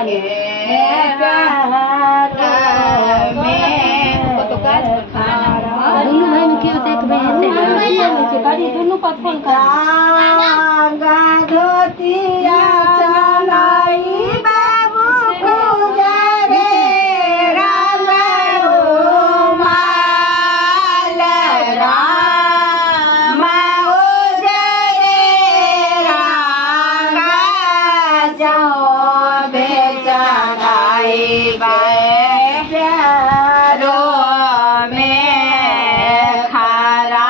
खाली दोनों भाई में क्यों एक बहन है दोनों पर फोन धोतिया चलाई बाबू गुजरे राम माल राम उजरे राम जो बेचनाई प्यारो में खारा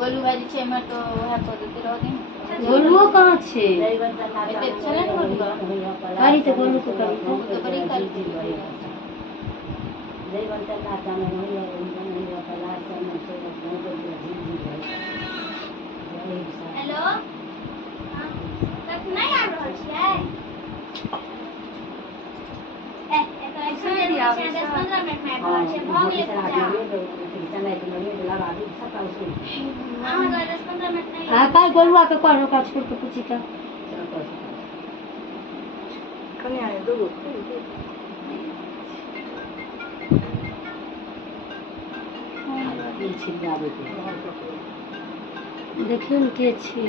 गोलू बाजी छे में तो वह तो देते रहो दिन गोलू कहां छे एते चले न गोलू गाड़ी तो गोलू को करी तो बड़ी कर हेलो तक नहीं आ रहल छियै ए एकर सुने दिया 10-15 मिनट में आबि रहल छै भ गेलै काय गोलुआ के कौन ओकरा छोड़ के पूछी का कने आए दो देखियो न के छी